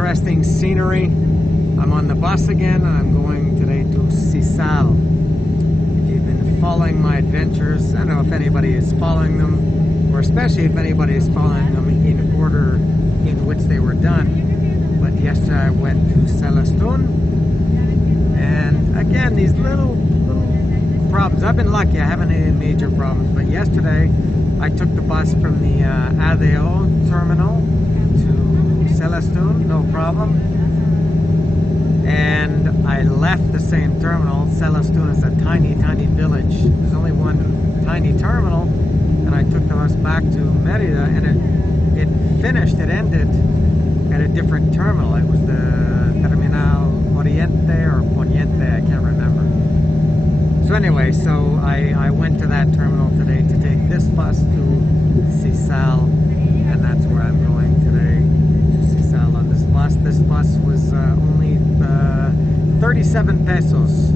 interesting scenery. I'm on the bus again. I'm going today to Sisal. If you've been following my adventures, I don't know if anybody is following them, or especially if anybody is following them in order in which they were done. But yesterday I went to Celestun, and again, these little problems. I've been lucky, I haven't had any major problems, but yesterday I took the bus from the ADO terminal to Celestun, no problem. And I left the same terminal. Celestun is a tiny village. There's only one tiny terminal, and I took the bus back to Merida, and it ended at a different terminal. It was the Terminal Oriente or Poniente, I can't remember. So anyway, so I went to that terminal today to take this bus to Sisal, and that's where I'm going today, to Sisal on this bus. This bus was only 37 pesos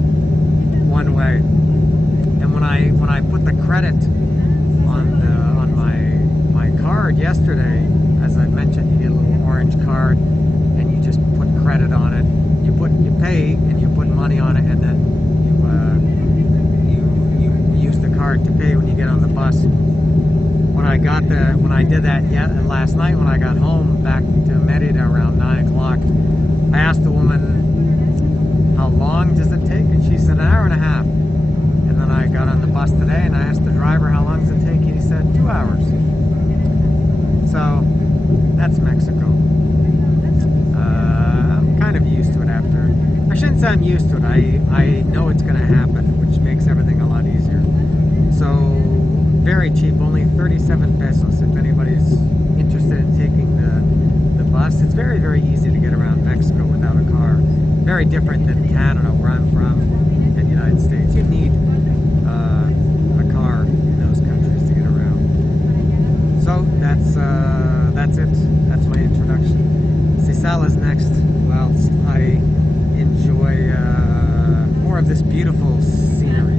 one way, and when I put the credit on my card yesterday, as I mentioned, you get a little orange card, and you just put credit on it. You pay and you put money on it, and then you use the card to pay when you get on the bus. When I did that last night, when I got home back to Merida around 9 o'clock, I asked the woman, how long does it take? And she said, an hour and a half. And then I got on the bus today and I asked the driver, how long does it take? And he said, 2 hours. So that's Mexico. I'm kind of used to it after. I shouldn't say I'm used to it. I know it's going to happen, which makes everything a lot easier. So very cheap, only 37 pesos if anybody's interested in taking the bus. It's very easy to get around Mexico without a car. Very different than Canada, where I'm from, and the United States. You need a car in those countries to get around. So that's it. That's my introduction. Sisal is next. Well, I enjoy more of this beautiful scenery.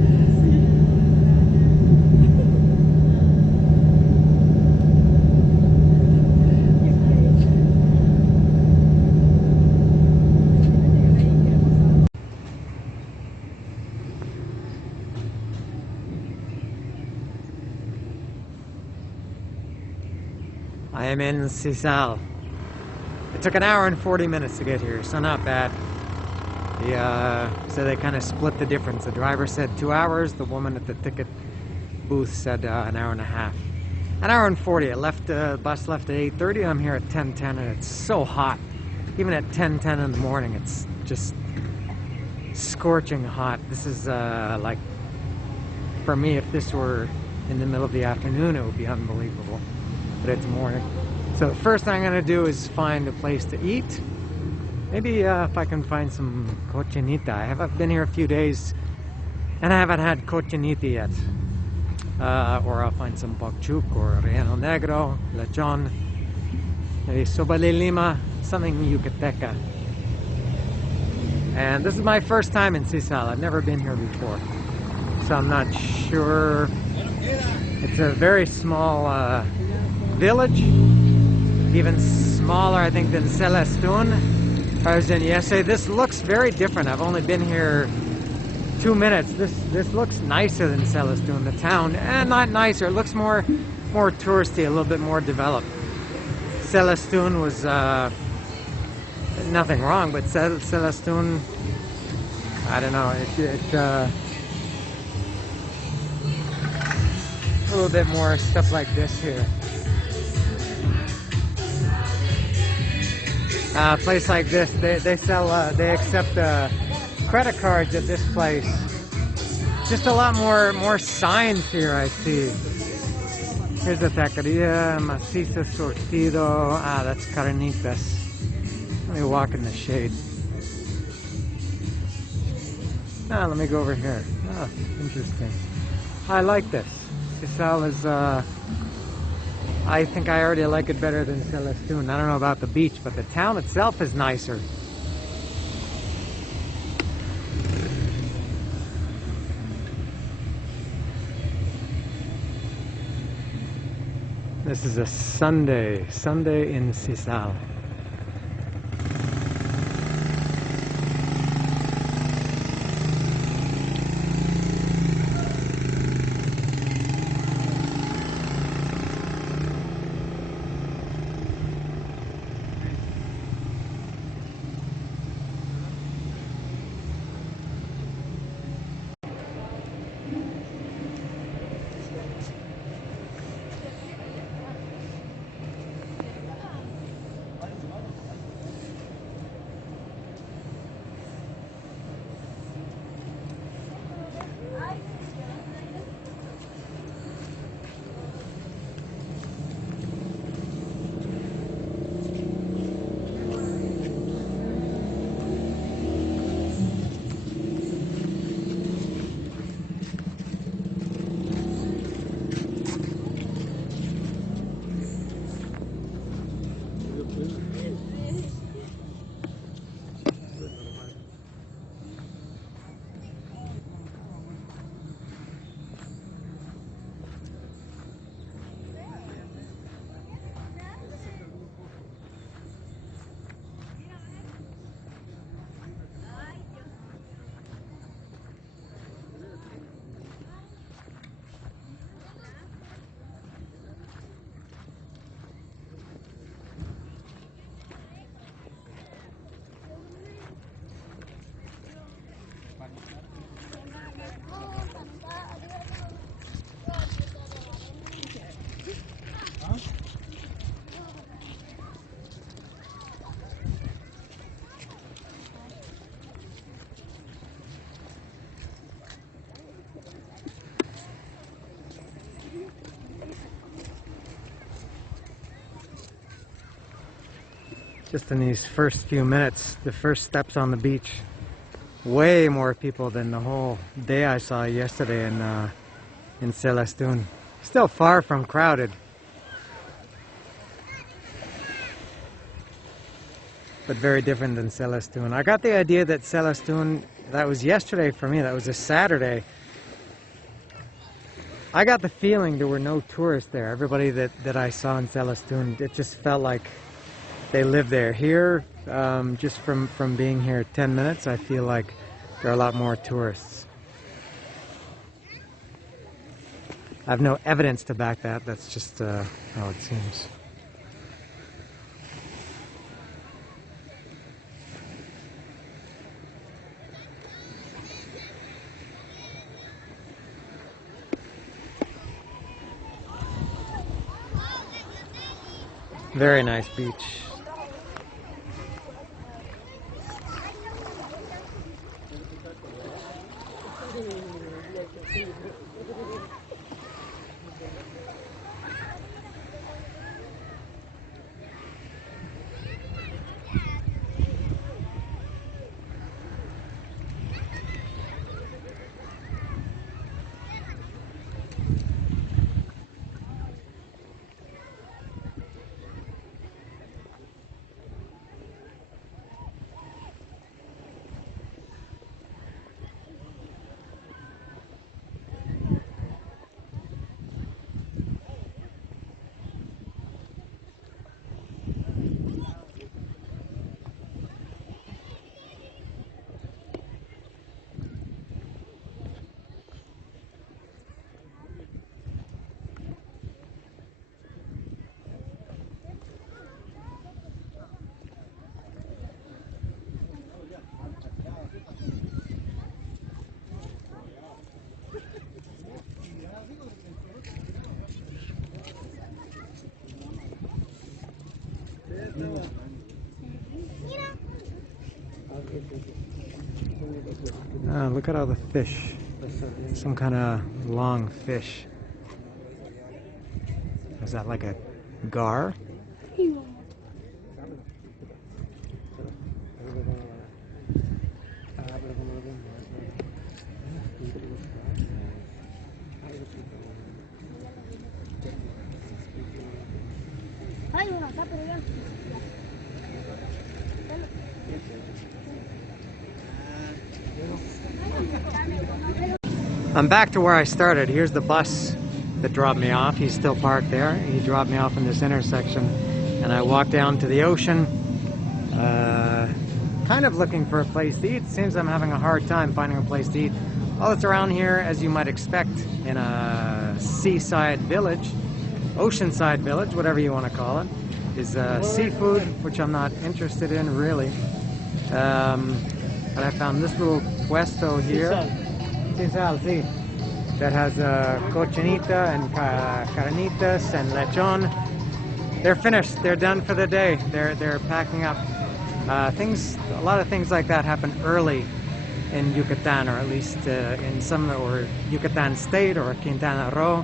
I am in Sisal. It took an hour and 40 minutes to get here, so not bad. So they kind of split the difference. The driver said 2 hours, the woman at the ticket booth said an hour and a half. An hour and 40. The bus left at 8:30, I'm here at 10:10, and it's so hot. Even at 10:10 in the morning, it's just scorching hot. This is like, for me, if this were in the middle of the afternoon, it would be unbelievable. But it's morning. So the first thing I'm going to do is find a place to eat. Maybe if I can find some cochinita. I've been here a few days and I haven't had cochinita yet. Or I'll find some bokchuk or relleno negro, lechon, maybe sopa de lima, something Yucateca. And this is my first time in Sisal. I've never been here before, so I'm not sure. It's a very small village, even smaller I think than Celestun. I was in yesterday. This looks very different. I've only been here 2 minutes. This looks nicer than Celestun, the town, and not nicer. It looks more touristy, a little bit more developed. Celestun was nothing wrong, but Celestun, I don't know. It's a little bit more stuff like this here. A place like this, they sell, they accept credit cards at this place. Just a lot more signs here, I see. Here's a taqueria, maciza surtido. Ah, that's carnitas. Let me walk in the shade. Ah, let me go over here. Ah, interesting. I like this. Sisal is, I think I already like it better than Celestun. I don't know about the beach, but the town itself is nicer. This is a Sunday in Sisal. Just in these first few minutes, the first steps on the beach, way more people than the whole day I saw yesterday in Celestun. Still far from crowded, but very different than Celestun. I got the idea that Celestun, that was yesterday for me, that was a Saturday. I got the feeling there were no tourists there. Everybody that I saw in Celestun, it just felt like they live there. Here, just from being here 10 minutes, I feel like there are a lot more tourists. I have no evidence to back that. That's just how it seems. Very nice beach. Look at all the fish. Some kind of long fish. Is that like a gar? I'm back to where I started. Here's the bus that dropped me off. He's still parked there. He dropped me off in this intersection, and I walked down to the ocean, kind of looking for a place to eat. Seems I'm having a hard time finding a place to eat. All that's around here, as you might expect in a seaside village, oceanside village, whatever you want to call it, is seafood, which I'm not interested in really. But I found this little puesto here. Sisal, sí. That has cochinita and carnitas and lechon. They're finished. They're done for the day. They're packing up. A lot of things like that happen early in Yucatan, or at least in some, or Yucatan State or Quintana Roo.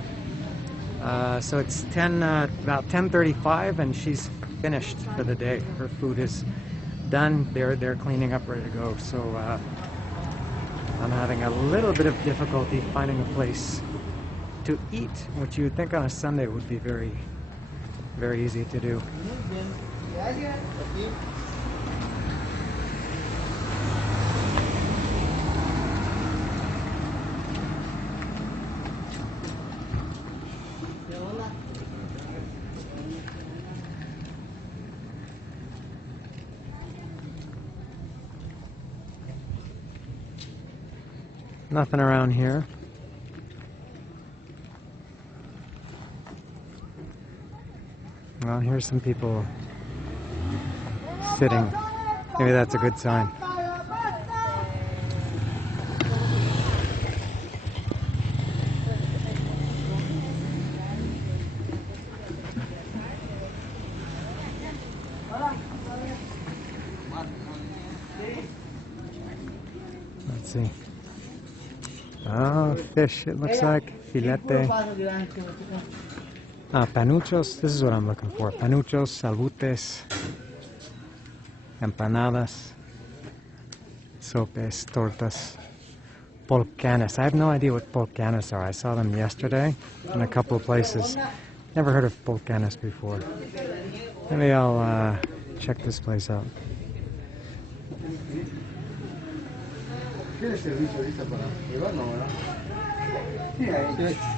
So it's about 10:35, and she's finished for the day. Her food is done. They're cleaning up, ready to go. So I'm having a little bit of difficulty finding a place to eat, which you would think on a Sunday would be very, very easy to do. Nothing around here. Well, here's some people sitting. Maybe that's a good sign. Let's see. Oh, fish, it looks like. Filete. Panuchos. This is what I'm looking for. Panuchos, salbutes. empanadas, sopes, tortas, polcanes. I have no idea what polcanes are. I saw them yesterday in a couple of places. Never heard of polcanes before. Maybe I'll check this place out.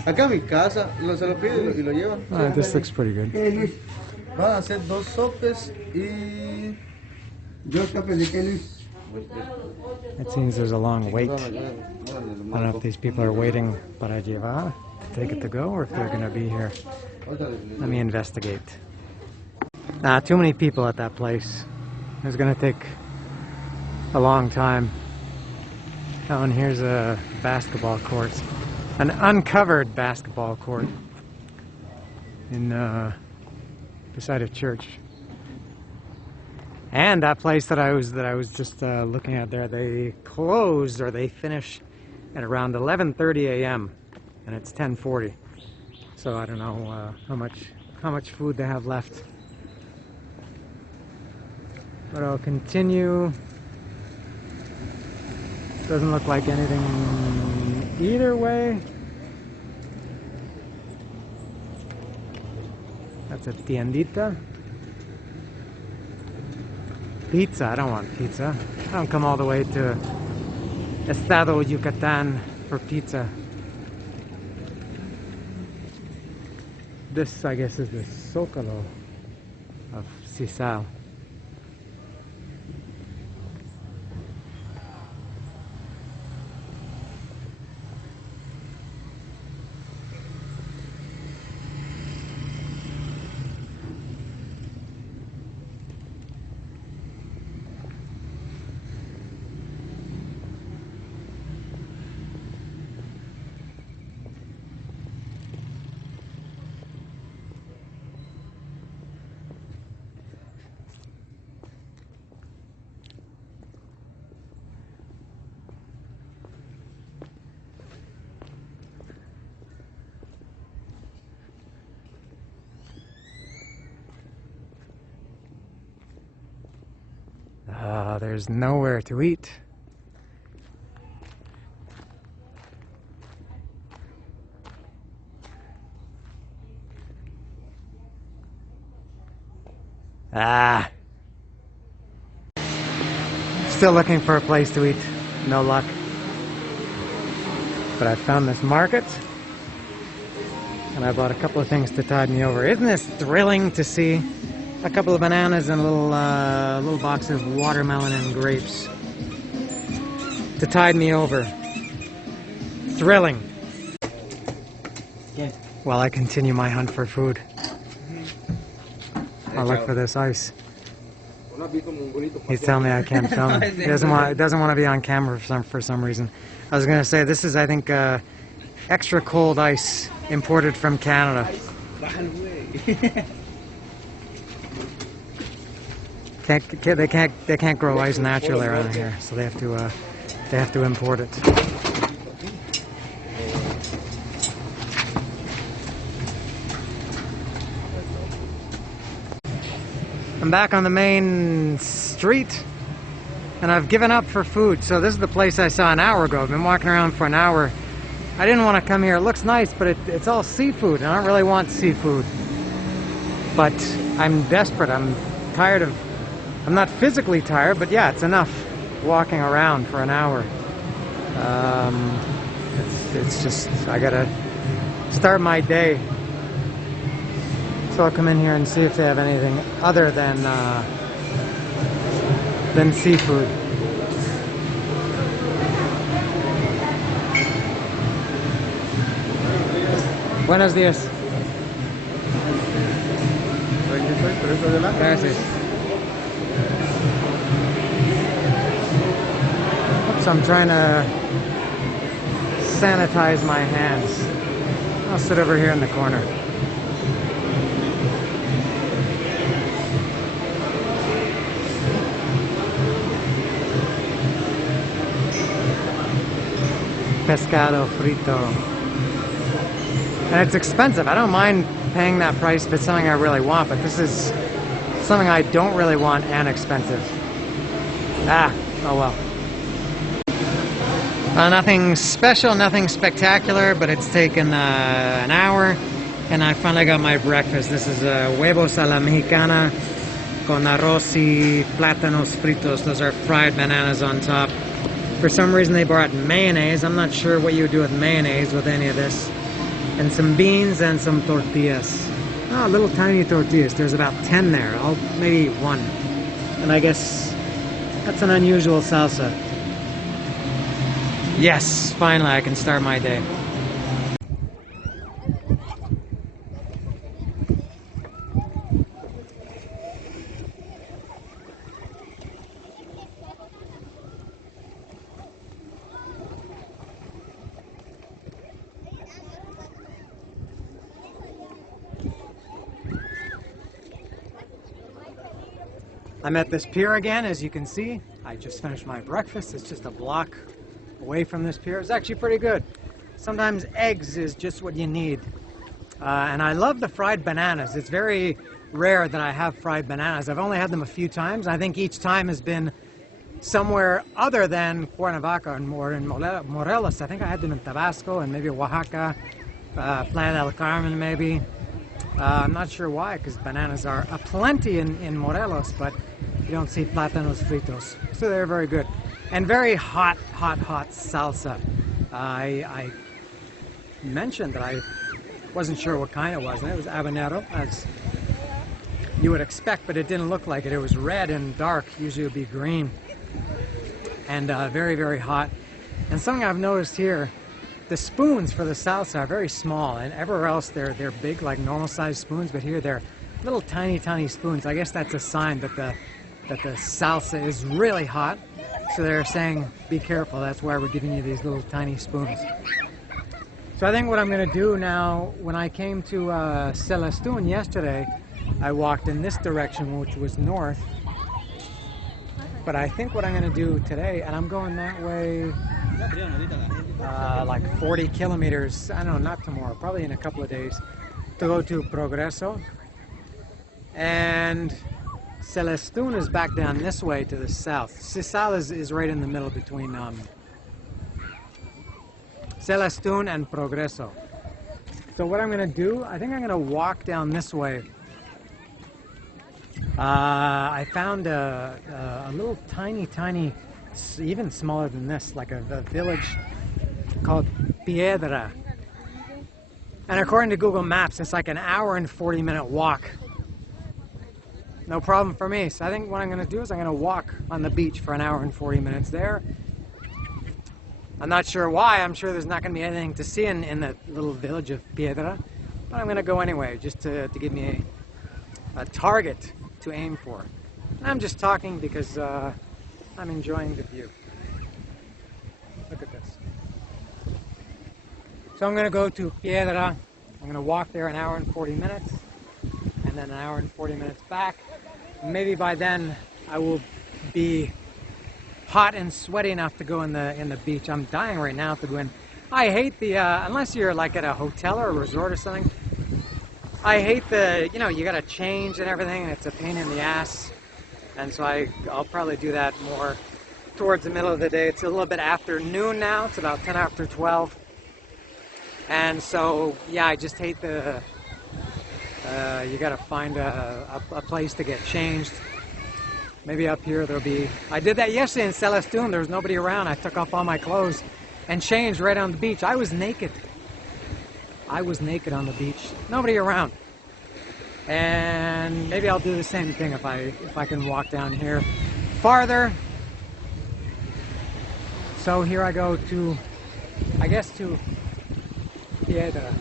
Acá en mi casa se lo pide y lo llevan. This looks pretty good. Van a hacer 2 sopes y 2 sopes de qué, Luis. It seems there's a long wait. I don't know if these people are waiting para llevar, to take it to go, or if they're going to be here. Let me investigate. Too many people at that place. It's going to take a long time. Oh, and here's a basketball court. An uncovered basketball court in beside a church. And that place that I was just looking at there, they closed, or they finish at around 11:30 a.m. and it's 10:40. So I don't know how much food they have left. But I'll continue. Doesn't look like anything either way. That's a tiendita. Pizza, I don't want pizza. I don't come all the way to Sisal Yucatan for pizza. This, I guess, is the Zócalo of Sisal. There's nowhere to eat. Still looking for a place to eat. No luck. But I found this market, and I bought a couple of things to tide me over. Isn't this thrilling to see? A couple of bananas and a little box of watermelon and grapes to tide me over. Thrilling. Yes. While I continue my hunt for food. I'll look for this ice. He's telling me I can't film. He doesn't want to be on camera for some reason. I was gonna say this is, I think, extra cold ice imported from Canada. They can't grow ice naturally around here, so they have to import it. I'm back on the main street, and I've given up for food. So this is the place I saw an hour ago. I've been walking around for an hour. I didn't want to come here. It looks nice, but it's all seafood, and I don't really want seafood. But I'm desperate. I'm tired of. I'm not physically tired, but yeah, it's enough walking around for an hour. It's just, I gotta start my day. So I'll come in here and see if they have anything other than seafood. Buenos días. Gracias. So I'm trying to sanitize my hands. I'll sit over here in the corner. Pescado frito. And it's expensive. I don't mind paying that price if it's something I really want, but this is something I don't really want and expensive. Ah, oh well. Nothing special, nothing spectacular, but it's taken an hour, and I finally got my breakfast. This is huevos a la mexicana con arroz y plátanos fritos. Those are fried bananas on top. For some reason they brought mayonnaise. I'm not sure what you would do with mayonnaise with any of this. And some beans and some tortillas. Oh, little tiny tortillas. There's about 10 there. Maybe eat one. And I guess that's an unusual salsa. Yes, finally I can start my day. I'm at this pier again, as you can see. I just finished my breakfast. It's just a block away from this pier. It's actually pretty good. Sometimes eggs is just what you need. And I love the fried bananas. It's very rare that I have fried bananas. I've only had them a few times. I think each time has been somewhere other than Cuernavaca or in Morelos. I think I had them in Tabasco and maybe Oaxaca, Playa del Carmen maybe. I'm not sure why, because bananas are aplenty in Morelos, but you don't see plátanos fritos. So they're very good. And very hot salsa. I mentioned that I wasn't sure what kind it was. And it was habanero, as you would expect, but it didn't look like it. It was red and dark. Usually it would be green. And very hot. And something I've noticed here, the spoons for the salsa are very small, and everywhere else they're big, like normal sized spoons, but here they're little tiny spoons. I guess that's a sign that the salsa is really hot. So they're saying, be careful, that's why we're giving you these little tiny spoons. So I think what I'm going to do now, when I came to Celestun yesterday, I walked in this direction, which was north. But I think what I'm going to do today, and I'm going that way like 40 kilometers, I don't know, not tomorrow, probably in a couple of days, to go to Progreso. And Celestun is back down this way to the south. Sisal is right in the middle between Celestun and Progreso. So what I'm going to do, I think I'm going to walk down this way. I found a little tiny, even smaller than this, like a village called Piedra. And according to Google Maps, it's like an hour and 40-minute walk. No problem for me. So I think what I'm going to do is I'm going to walk on the beach for an hour and 40 minutes there. I'm not sure why. I'm sure there's not going to be anything to see in the little village of Piedra. But I'm going to go anyway, just to give me a target to aim for. And I'm just talking because I'm enjoying the view. Look at this. So I'm going to go to Piedra. I'm going to walk there an hour and 40 minutes. And then an hour and 40 minutes back. Maybe by then I will be hot and sweaty enough to go in the beach. I'm dying right now to go in. I hate the unless you're like at a hotel or a resort or something. I hate the, you gotta change and everything, and it's a pain in the ass. And so I'll probably do that more towards the middle of the day. It's a little bit after noon now. It's about 10 after 12. And so yeah, I just hate the. You gotta find a place to get changed. Maybe up here there'll be... I did that yesterday in Celestun. There was nobody around. I took off all my clothes and changed right on the beach. I was naked. I was naked on the beach. Nobody around. And maybe I'll do the same thing if I can walk down here farther. So here I go to, I guess, to Piedra.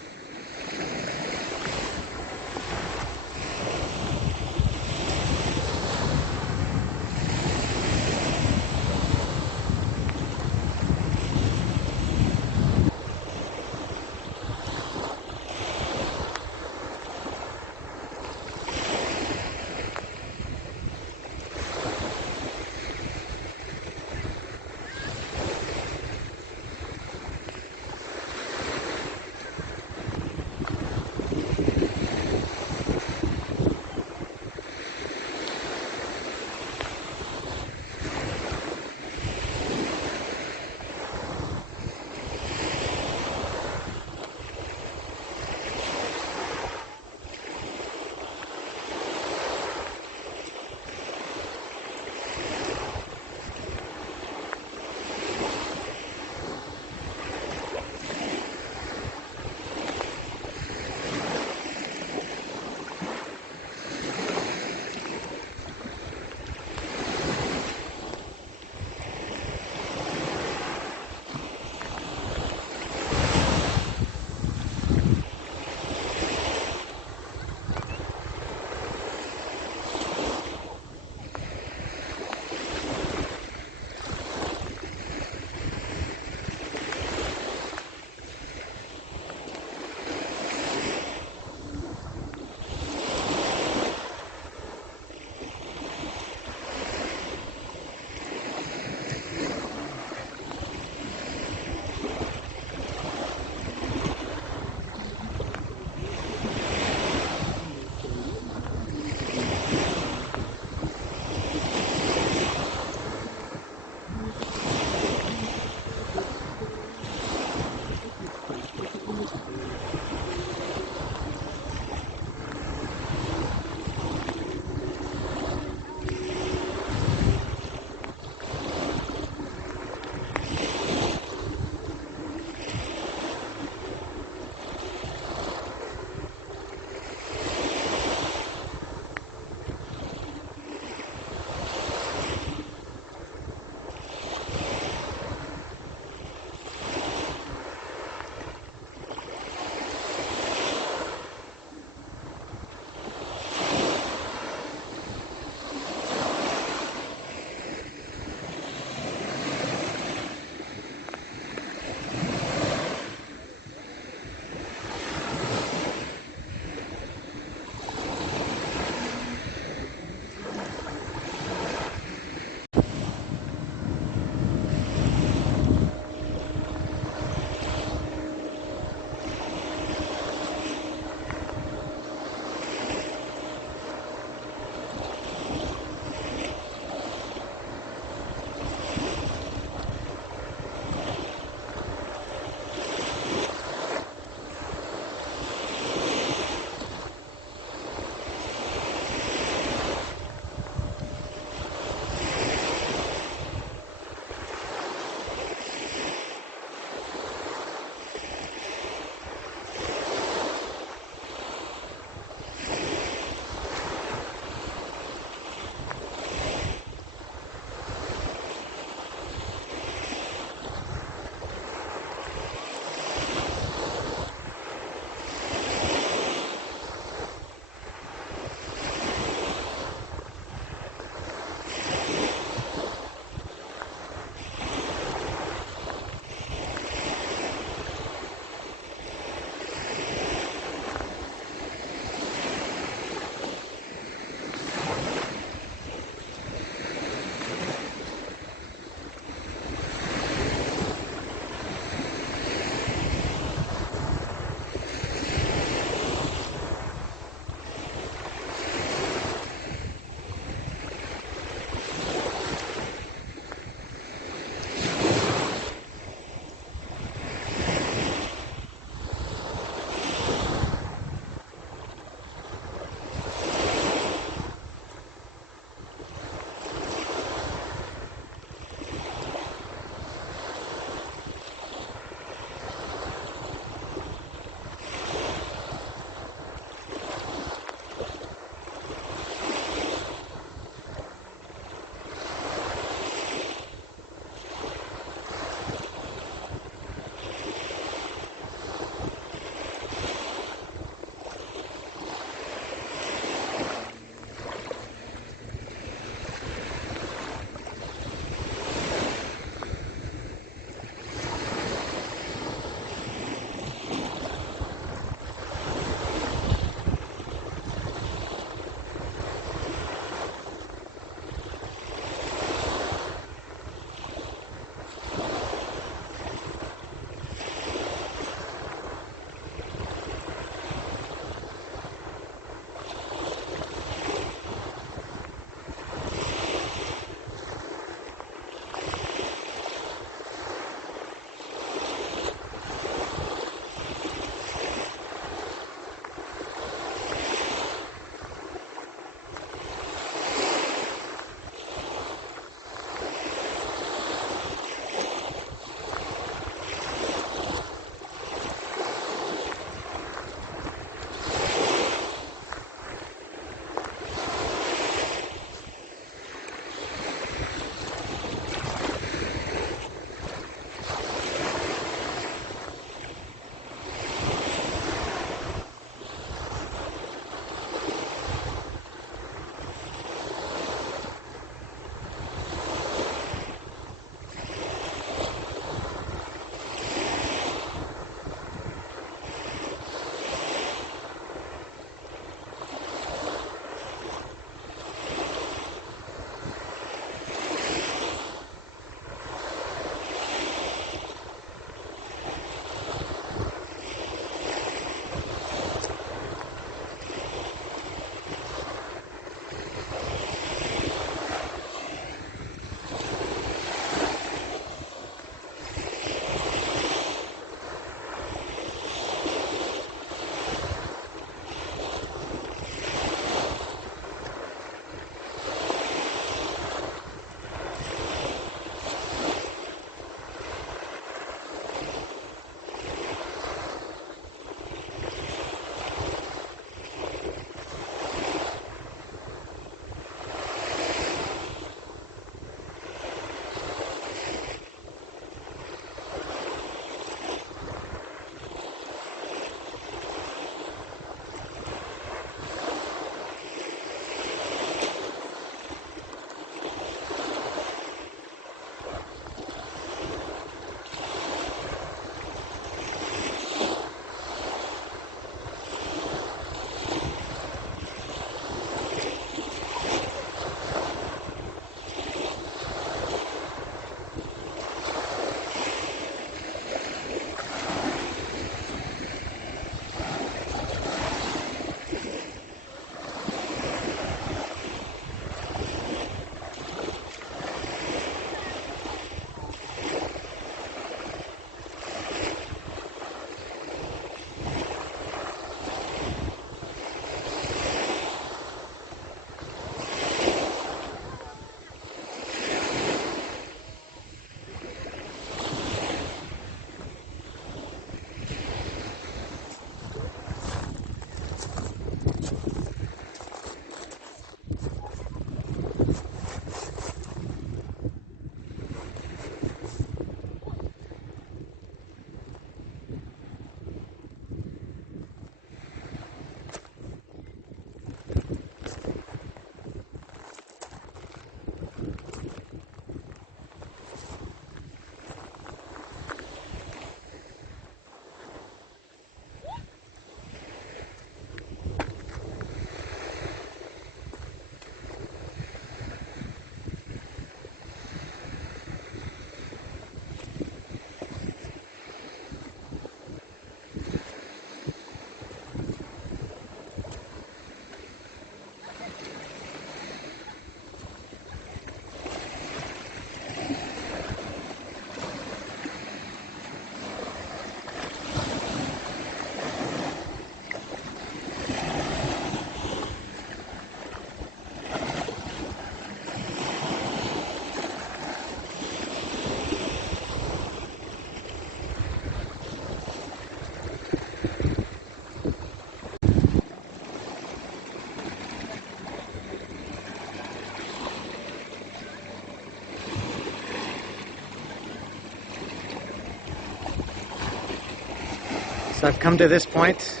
So I've come to this point.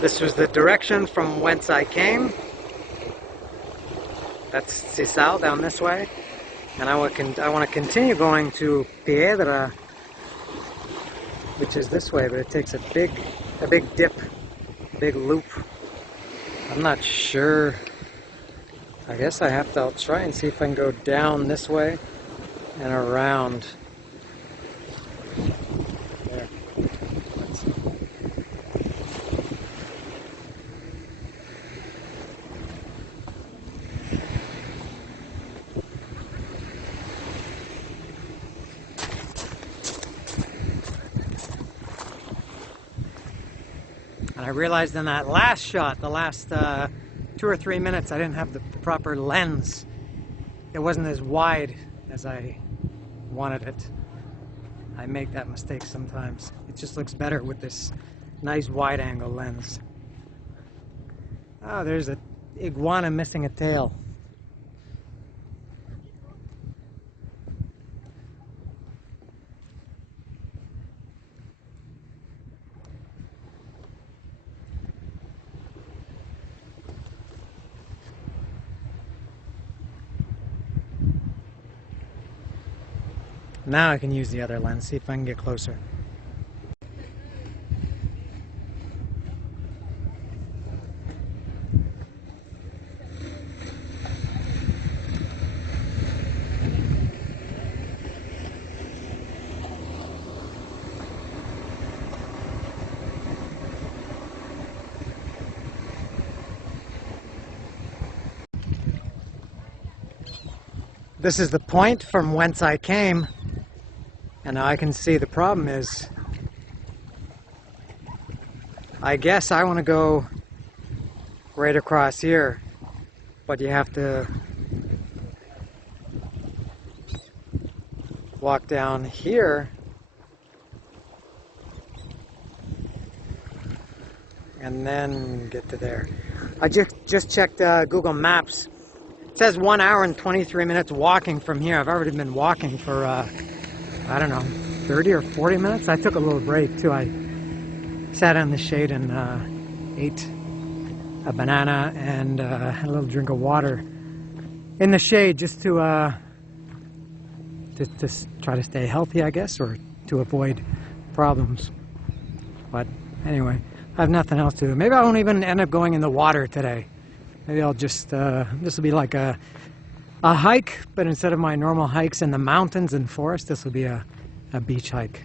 This was the direction from whence I came. That's Sisal down this way. And I want to continue going to Piedra, which is this way, but it takes a big dip, big loop. I'm not sure. I guess I'll try and see if I can go down this way and around. There. Let's see. And I realized in that last shot, the last 2 or 3 minutes, I didn't have the proper lens. It wasn't as wide as I wanted it. I make that mistake sometimes. It just looks better with this nice wide angle lens. Oh, there's an iguana missing a tail. Now I can use the other lens, see if I can get closer. This is the point from whence I came, and now I can see the problem is, I guess I want to go right across here, but you have to walk down here and then get to there. I just checked Google Maps. It says 1 hour and 23 minutes walking from here. I've already been walking for, I don't know, 30 or 40 minutes. I took a little break too. I sat in the shade and ate a banana and had a little drink of water in the shade just to try to stay healthy, I guess, or to avoid problems. But anyway, I have nothing else to do. Maybe I won't even end up going in the water today. Maybe I'll just, this will be like a hike, but instead of my normal hikes in the mountains and forest, this will be a beach hike.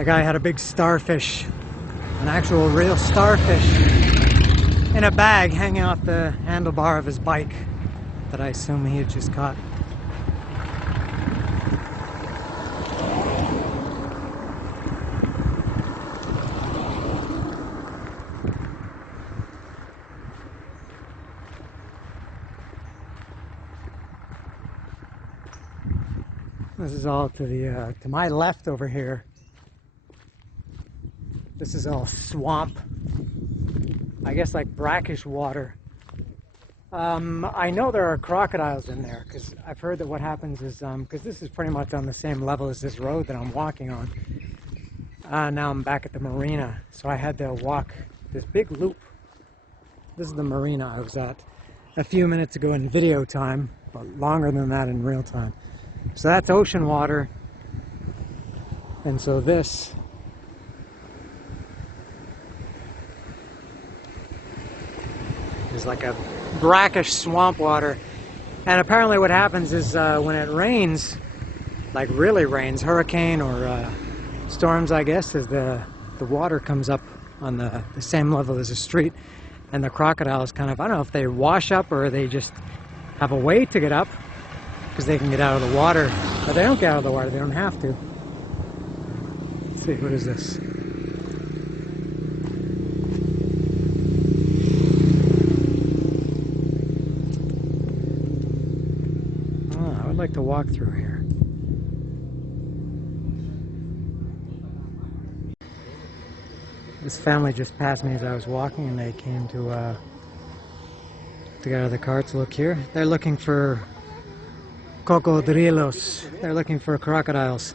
The guy had a big starfish, an actual real starfish, in a bag hanging off the handlebar of his bike that I assume he had just caught. This is all to my left over here. This is all swamp. I guess like brackish water. I know there are crocodiles in there because I've heard that what happens is, because this is pretty much on the same level as this road that I'm walking on. Now I'm back at the marina, so I had to walk this big loop. This is the marina I was at a few minutes ago in video time, but longer than that in real time. So that's ocean water, and so this is like a brackish swamp water. And apparently what happens is when it rains, like really rains, hurricane or storms I guess, is the water comes up on the same level as the street, and the crocodiles kind of, I don't know if they wash up or they just have a way to get up because they can get out of the water, but they don't get out of the water, they don't have to. Let's see, what is this? Oh, I would like to walk through here. This family just passed me as I was walking, and they came to get out of the car to look here. They're looking for cocodrilos. They're looking for crocodiles.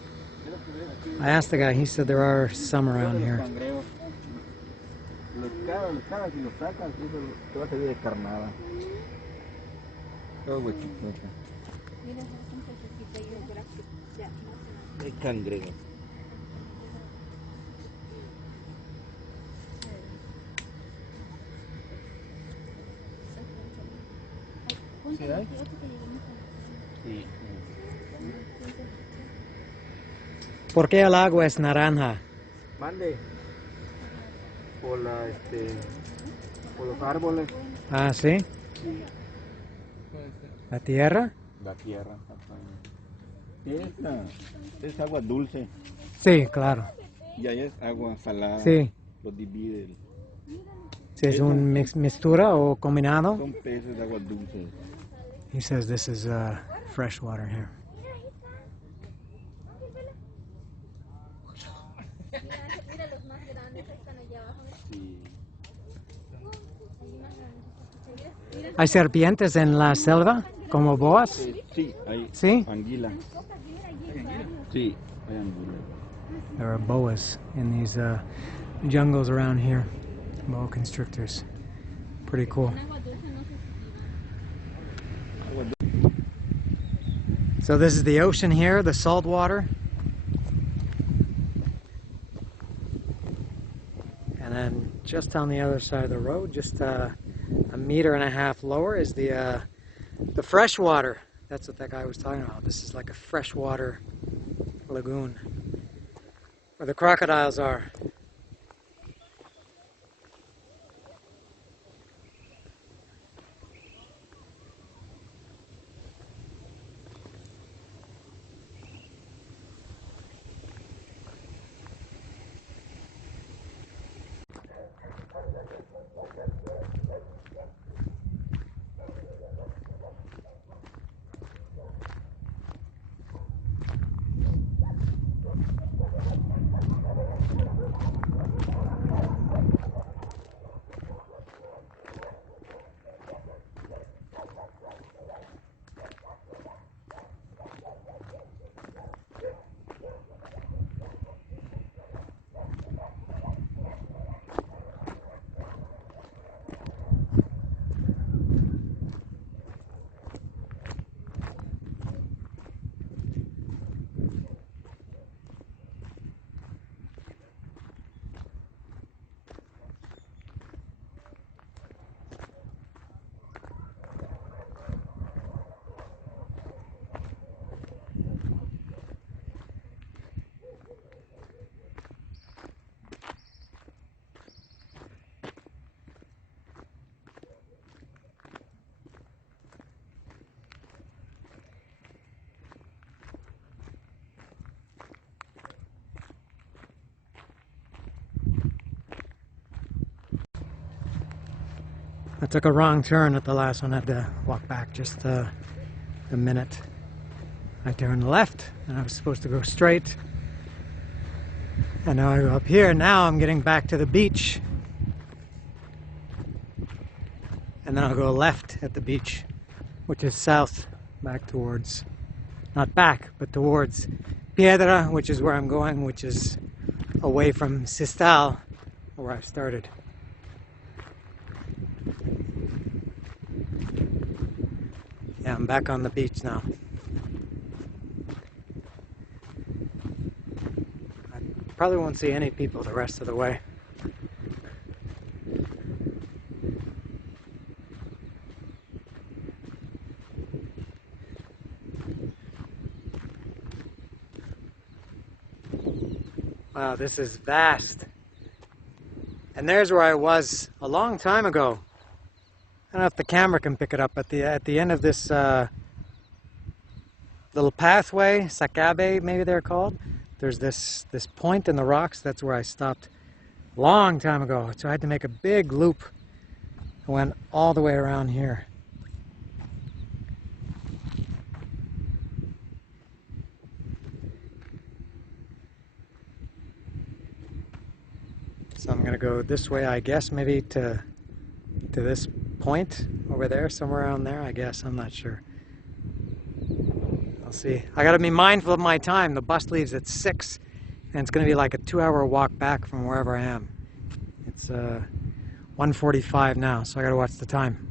I asked the guy, he said there are some around here. ¿Por qué el agua es naranja? Mande. Por los árboles. Ah, ¿sí? ¿La tierra? La tierra. Esta es agua dulce Sí, claro. y allá es agua salada. Sí. Lo dividen. Sí, ¿es un mixtura o combinado? Son peces de agua dulce. He says this is fresh water here. ¿Hay serpientes en la selva, como boas? Sí, hay ¿Sí? anguila. Sí, hay anguila. There are boas in these jungles around here. Boa constrictors. Pretty cool. So this is the ocean here, the salt water. And then just on the other side of the road, just a meter and a half lower, is the fresh water. That's what that guy was talking about. This is like a freshwater lagoon where the crocodiles are. I took a wrong turn at the last one. I had to walk back just a minute. I turned left and I was supposed to go straight. And now I go up here. Now I'm getting back to the beach. And then I'll go left at the beach, which is south, back towards, not back, but towards Piedra, which is where I'm going, which is away from Sisal, where I started. Yeah, I'm back on the beach now. I probably won't see any people the rest of the way. Wow, this is vast. And there's where I was a long time ago. I don't know if the camera can pick it up, but at the end of this little pathway, Sacabe maybe they're called, there's this point in the rocks. That's where I stopped a long time ago. So I had to make a big loop. I went all the way around here. So I'm gonna go this way, I guess, maybe to this point over there, somewhere around there, I guess. I'm not sure. I'll see. I gotta be mindful of my time. The bus leaves at 6, and it's gonna be like a 2-hour walk back from wherever I am. It's 1:45 now, so I gotta watch the time.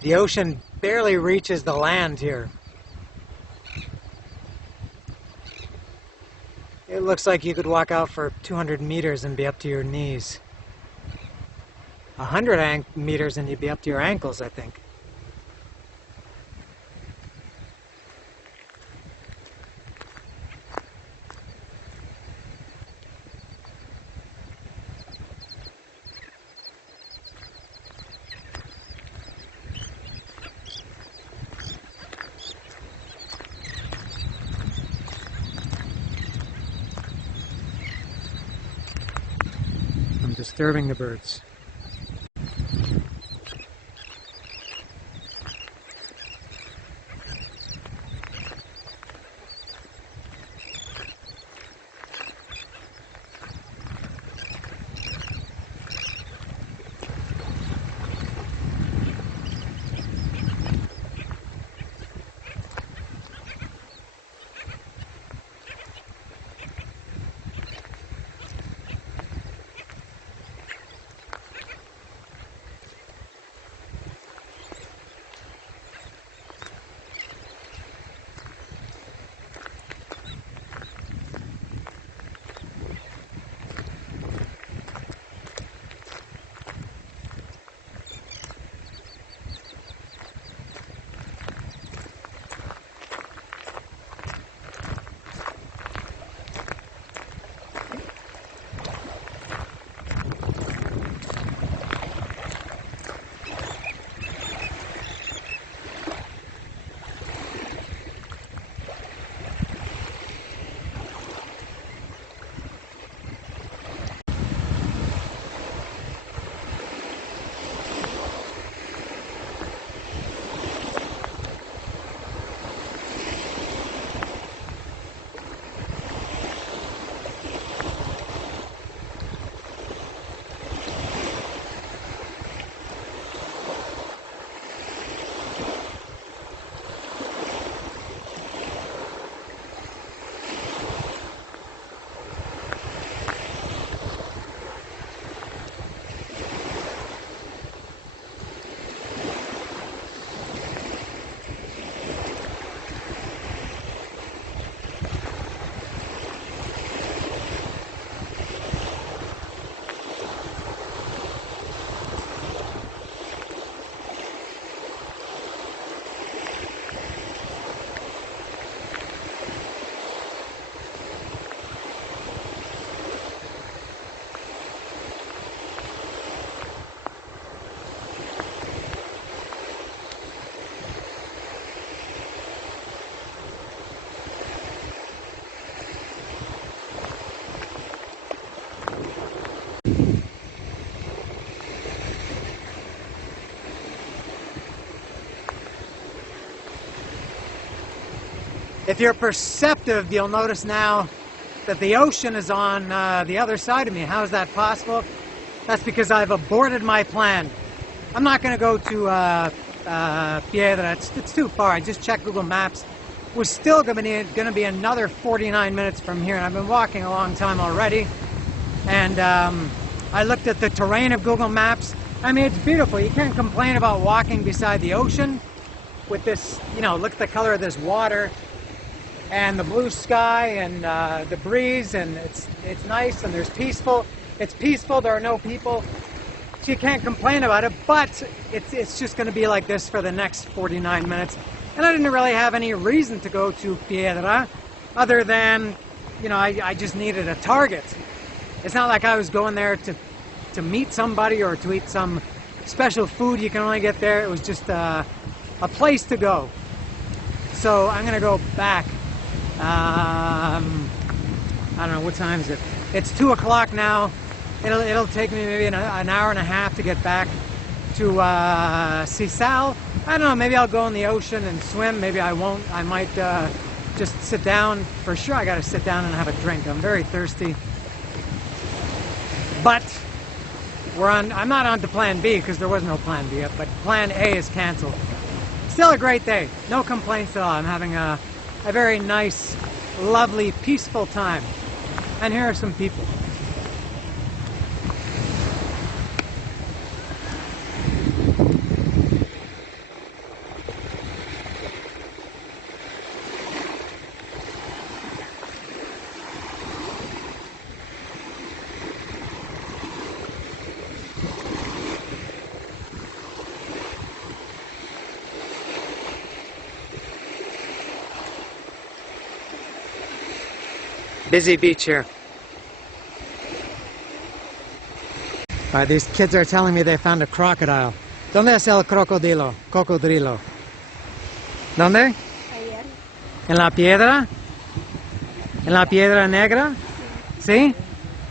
The ocean barely reaches the land here. It looks like you could walk out for 200 meters and be up to your knees. 100 meters and you'd be up to your ankles, I think. I'm disturbing the birds. If you're perceptive, you'll notice now that the ocean is on the other side of me. How is that possible? That's because I've aborted my plan. I'm not going to go to Piedra. It's too far. I just checked Google Maps. We're still going to be another 49 minutes from here, and I've been walking a long time already. And I looked at the terrain of Google Maps. I mean, it's beautiful. You can't complain about walking beside the ocean with this, you know, look at the color of this water and the blue sky and the breeze, and it's nice and there's peaceful. It's peaceful, there are no people. So you can't complain about it, but it's just going to be like this for the next 49 minutes. And I didn't really have any reason to go to Piedra other than, you know, I just needed a target. It's not like I was going there to meet somebody or to eat some special food you can only get there. It was just a place to go. So I'm going to go back. I don't know, what time is it? It's 2 o'clock now. It'll take me maybe an hour and a half to get back to Sisal. I don't know, maybe I'll go in the ocean and swim. Maybe I won't. I might just sit down. For sure I gotta sit down and have a drink. I'm very thirsty. But I'm not on to plan B because there was no plan B yet, but plan A is canceled. Still a great day. No complaints at all. I'm having a very nice, lovely, peaceful time. And here are some people. Busy beach here. These kids are telling me they found a crocodile. ¿Dónde es el crocodilo? Cocodrilo. ¿Dónde? Ayer. ¿En la piedra? ¿En la piedra negra? See?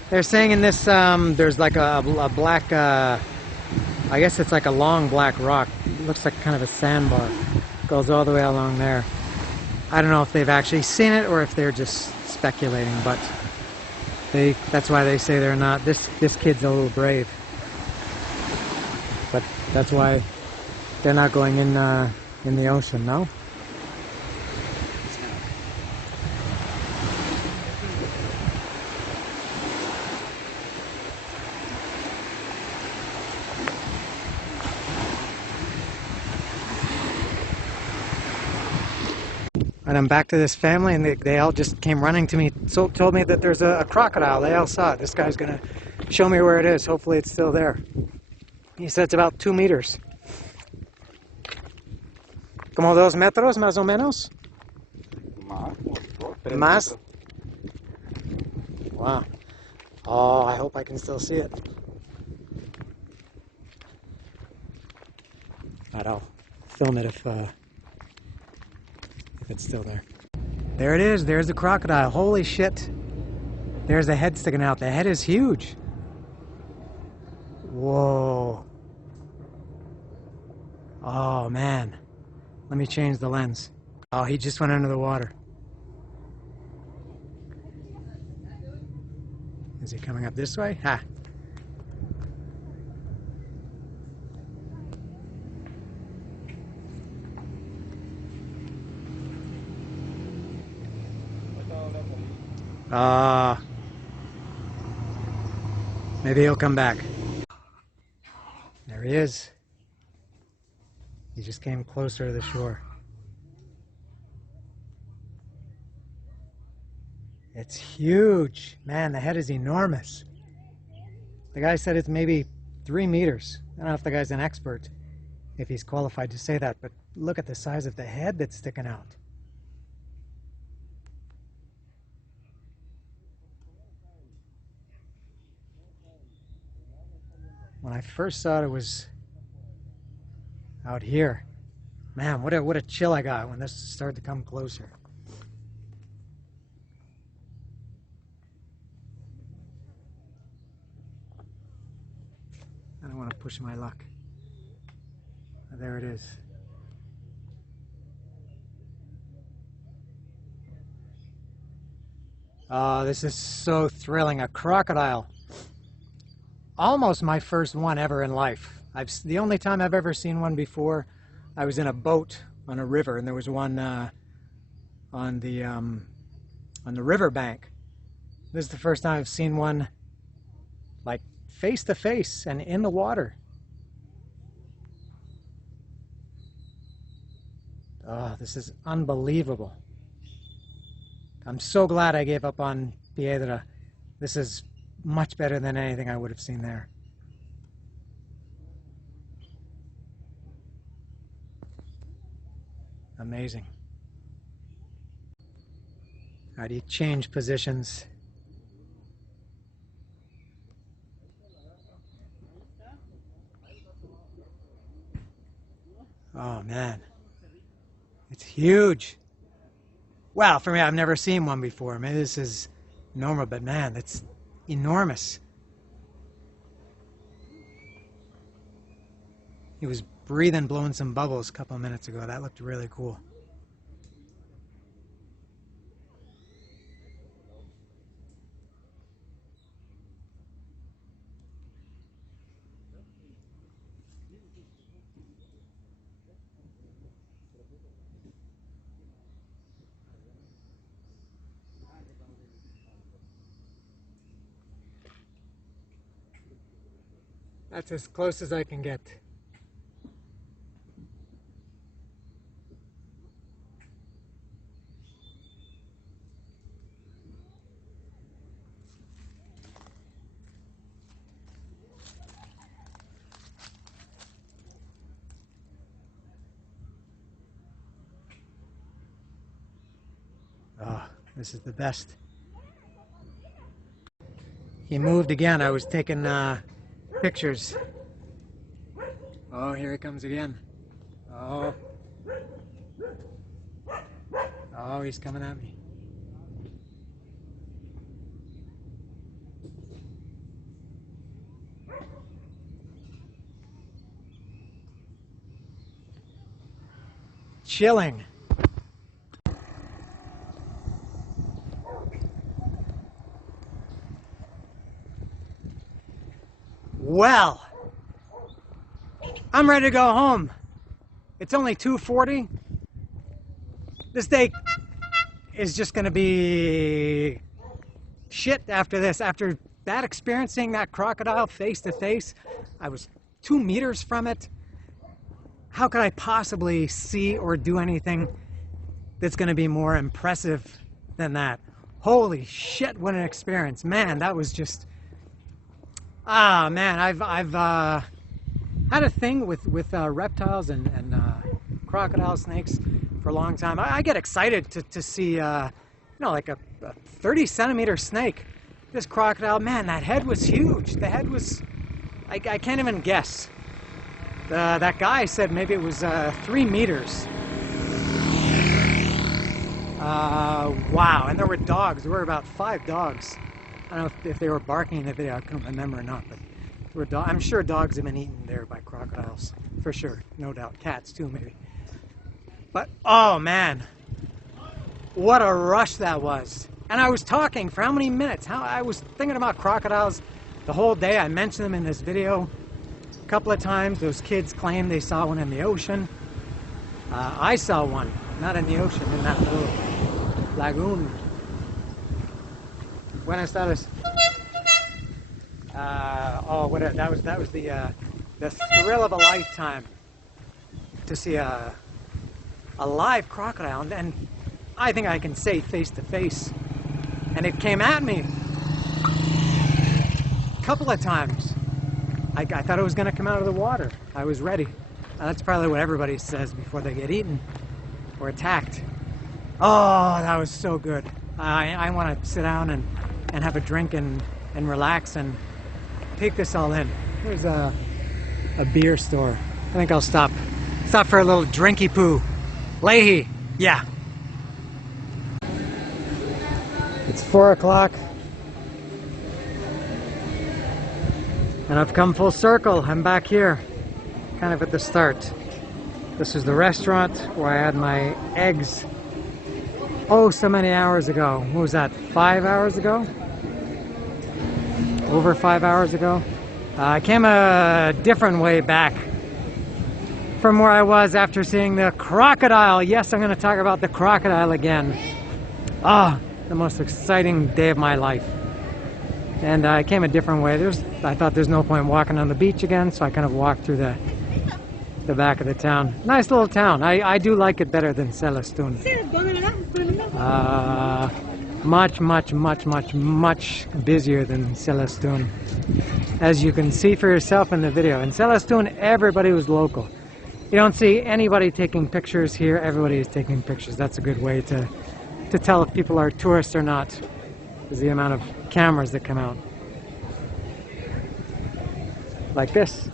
They're saying in this, there's like a black, I guess it's like a long black rock. It looks like kind of a sandbar. Goes all the way along there. I don't know if they've actually seen it or if they're just speculating, but that's why they say they're not. This kid's a little brave, but that's why they're not going in the ocean. No. And I'm back to this family, and they all just came running to me, told me that there's a crocodile. They all saw it. This guy's going to show me where it is. Hopefully it's still there. He said it's about 2 meters. Como 2 metros, más o menos? Más? Wow. Oh, I hope I can still see it. But I'll film it if it's still there. There it is. There's the crocodile. Holy shit. There's the head sticking out. The head is huge. Whoa. Oh, man. Let me change the lens. Oh, he just went under the water. Is he coming up this way? Ha. Maybe he'll come back. There he is. He just came closer to the shore. It's huge. Man, the head is enormous. The guy said it's maybe 3 meters. I don't know if the guy's an expert, if he's qualified to say that, but look at the size of the head that's sticking out. When I first saw it was out here. Man, what a chill I got when this started to come closer. I don't want to push my luck. There it is. Oh, this is so thrilling. A crocodile. Almost my first one ever in life. The only time I've ever seen one before, I was in a boat on a river, and there was one on the riverbank. This is the first time I've seen one like face to face and in the water. Oh, this is unbelievable. I'm so glad I gave up on Piedra. This is much better than anything I would have seen there. Amazing. How do you change positions? Oh man, it's huge. Well, for me, I've never seen one before. Maybe this is normal, but man, that's enormous. He was breathing, blowing some bubbles a couple of minutes ago. That looked really cool. That's as close as I can get. Oh, this is the best. He moved again. I was taking pictures. Oh, here he comes again. Oh. Oh, he's coming at me. Chilling. Well, I'm ready to go home. It's only 2:40. This day is just going to be shit after this. After that experience, seeing that crocodile face to face, I was 2 meters from it. How could I possibly see or do anything that's going to be more impressive than that? Holy shit, what an experience. Man, that was just... Ah, man, I've had a thing with reptiles and crocodile snakes for a long time. I get excited to see, you know, like a 30-centimeter snake. This crocodile, man, that head was huge. The head was, I can't even guess. That guy said maybe it was 3 meters. Wow, and there were dogs. There were about 5 dogs. I don't know if they were barking in the video, I couldn't remember or not, but there were I'm sure dogs have been eaten there by crocodiles, for sure, no doubt. Cats too, maybe. But, oh man, what a rush that was. And I was talking for how many minutes? I was thinking about crocodiles the whole day. I mentioned them in this video a couple of times. Those kids claimed they saw one in the ocean. I saw one, not in the ocean, in that little lagoon. Buenas tardes. That was the thrill of a lifetime to see a live crocodile, and I think I can say face to face. And it came at me a couple of times. I thought it was going to come out of the water. I was ready. That's probably what everybody says before they get eaten or attacked. Oh, that was so good. I want to sit down and have a drink and relax and take this all in. There's a beer store. I think I'll stop for a little drinky poo. Leahy, yeah. It's 4 o'clock and I've come full circle. I'm back here, kind of at the start. This is the restaurant where I had my eggs oh so many hours ago. What was that, 5 hours ago? Over 5 hours ago. I came a different way back from where I was after seeing the crocodile. Yes, I'm going to talk about the crocodile again. Ah, the most exciting day of my life. And I came a different way. I thought there's no point walking on the beach again, so I kind of walked through the back of the town. Nice little town. I do like it better than Celestun. Much busier than Celestun, as you can see for yourself in the video. In Celestun, everybody was local. You don't see anybody taking pictures here. Everybody is taking pictures. That's a good way to tell if people are tourists or not, is the amount of cameras that come out. Like this.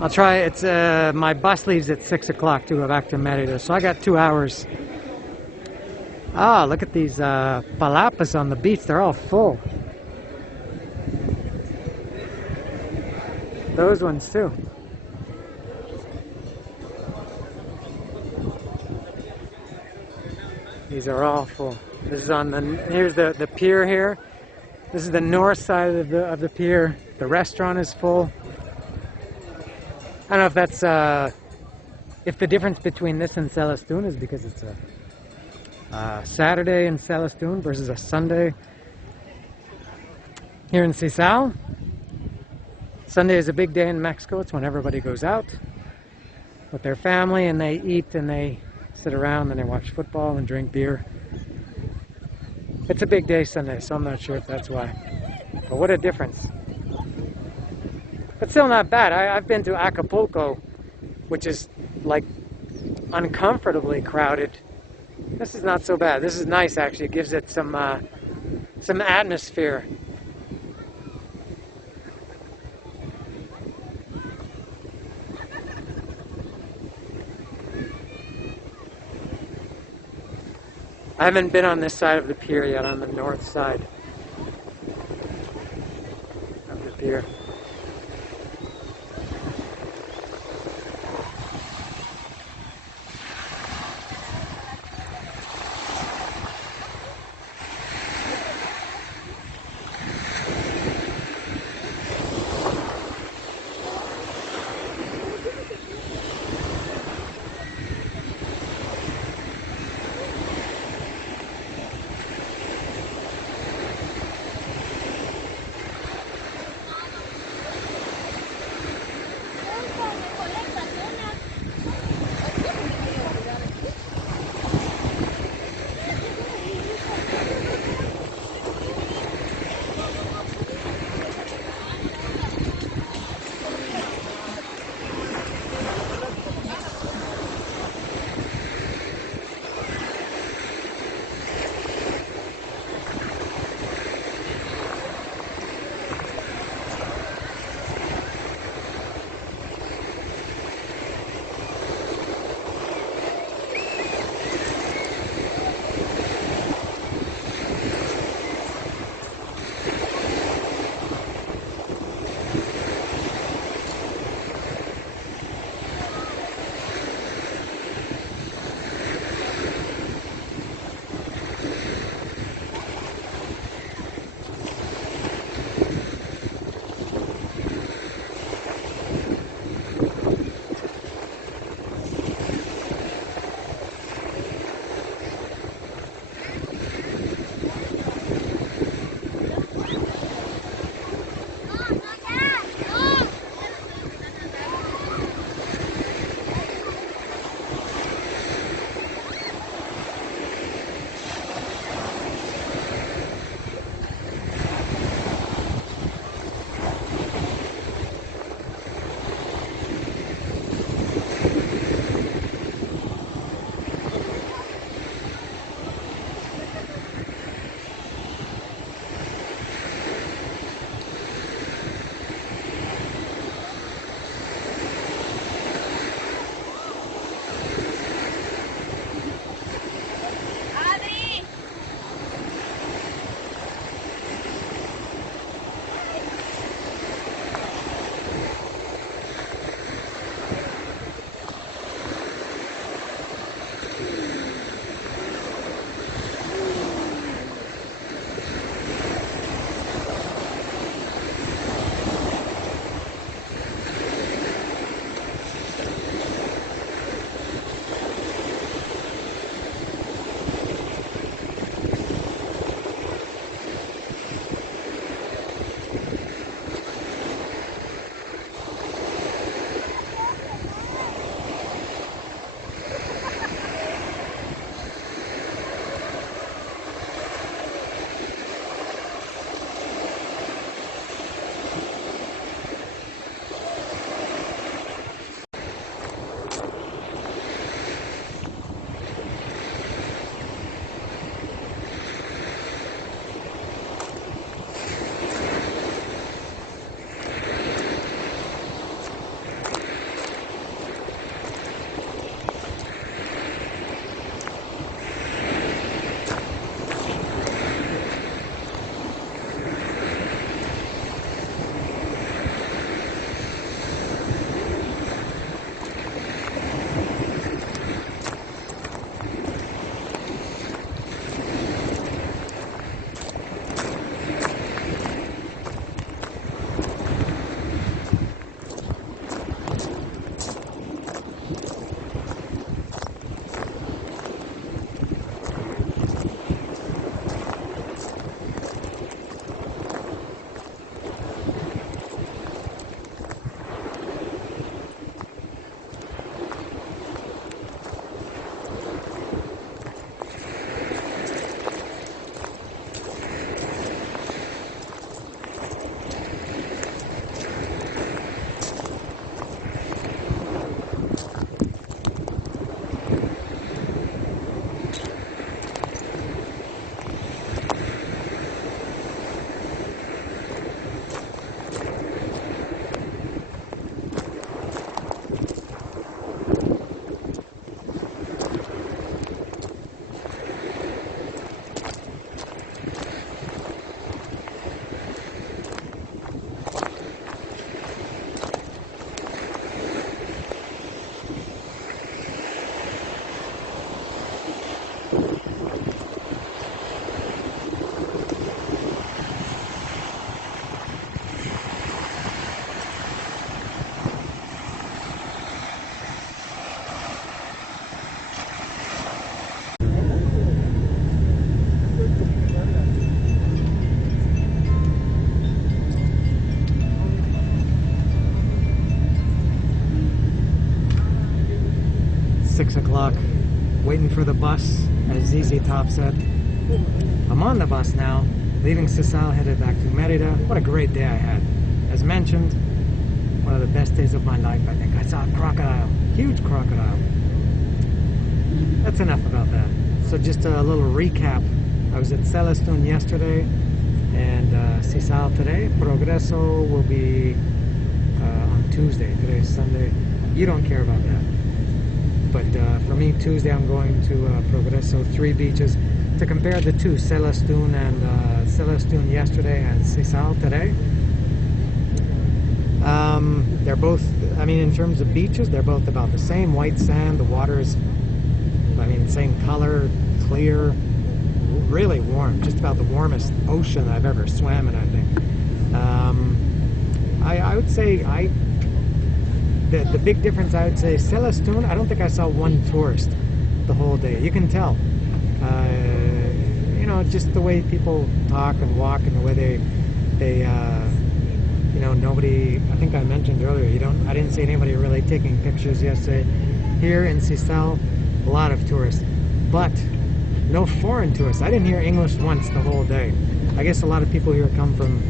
I'll try. It's my bus leaves at 6 o'clock to go back to Merida, so I got 2 hours. Ah, look at these palapas on the beach. They're all full. Those ones too. These are all full. This is on the. Here's the pier here. This is the north side of the pier. The restaurant is full. I don't know if that's if the difference between this and Celestun is because it's a Saturday in Celestun versus a Sunday here in Sisal. Sunday is a big day in Mexico. It's when everybody goes out with their family and they eat and they sit around and they watch football and drink beer. It's a big day Sunday, so I'm not sure if that's why. But what a difference. But still not bad. I've been to Acapulco, which is like uncomfortably crowded. This is not so bad. This is nice actually. It gives it some atmosphere. I haven't been on this side of the pier yet, on the north side of the pier. o'clock, waiting for the bus, as ZZ Top said. I'm on the bus now, leaving Sisal, headed back to Merida. What a great day I had. As mentioned, one of the best days of my life, I think. I saw a crocodile, huge crocodile. That's enough about that. So just a little recap. I was at Celestun yesterday and Sisal today. Progreso will be on Tuesday. Today's Sunday. You don't care about that. But for me, Tuesday I'm going to Progreso, 3 beaches. To compare the two, Celestun and Celestun yesterday and Sisal today. They're both, I mean, in terms of beaches, they're both about the same. White sand, the water's, I mean, same color, clear, really warm. Just about the warmest ocean I've ever swam in, I think. I would say, the big difference, I would say, Celestun, I don't think I saw one tourist the whole day. You can tell. You know, just the way people talk and walk and the way they you know, nobody, I think I mentioned earlier, I didn't see anybody really taking pictures yesterday. Here in Sisal, a lot of tourists, but no foreign tourists. I didn't hear English once the whole day. I guess a lot of people here come from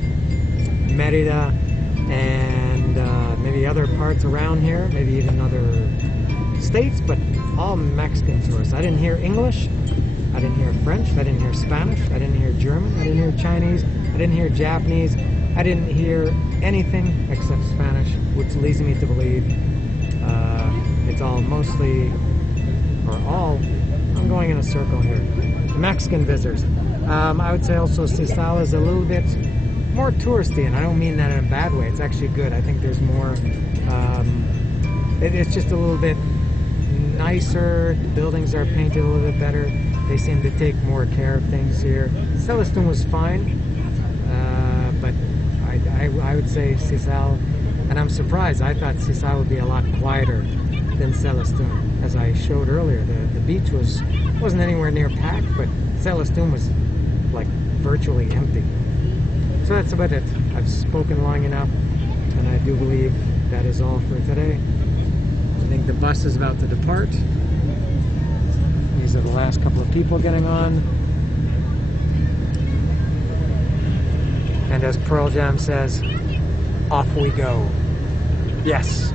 Merida and maybe other parts around here, maybe even other states, but all Mexican tourists. I didn't hear English, I didn't hear French, I didn't hear Spanish, I didn't hear German, I didn't hear Chinese, I didn't hear Japanese, I didn't hear anything except Spanish, which leads me to believe it's all mostly, or all, I'm going in a circle here, Mexican visitors. I would say also Sisal is a little bit more touristy, and I don't mean that in a bad way. It's actually good. I think there's more, it's just a little bit nicer. The buildings are painted a little bit better. They seem to take more care of things here. Celestun was fine, but I would say Sisal, and I'm surprised. I thought Sisal would be a lot quieter than Celestun. As I showed earlier, the beach wasn't anywhere near packed, but Celestun was like virtually empty. So that's about it. I've spoken long enough, and I do believe that is all for today. I think the bus is about to depart. These are the last couple of people getting on. And as Pearl Jam says, off we go. Yes.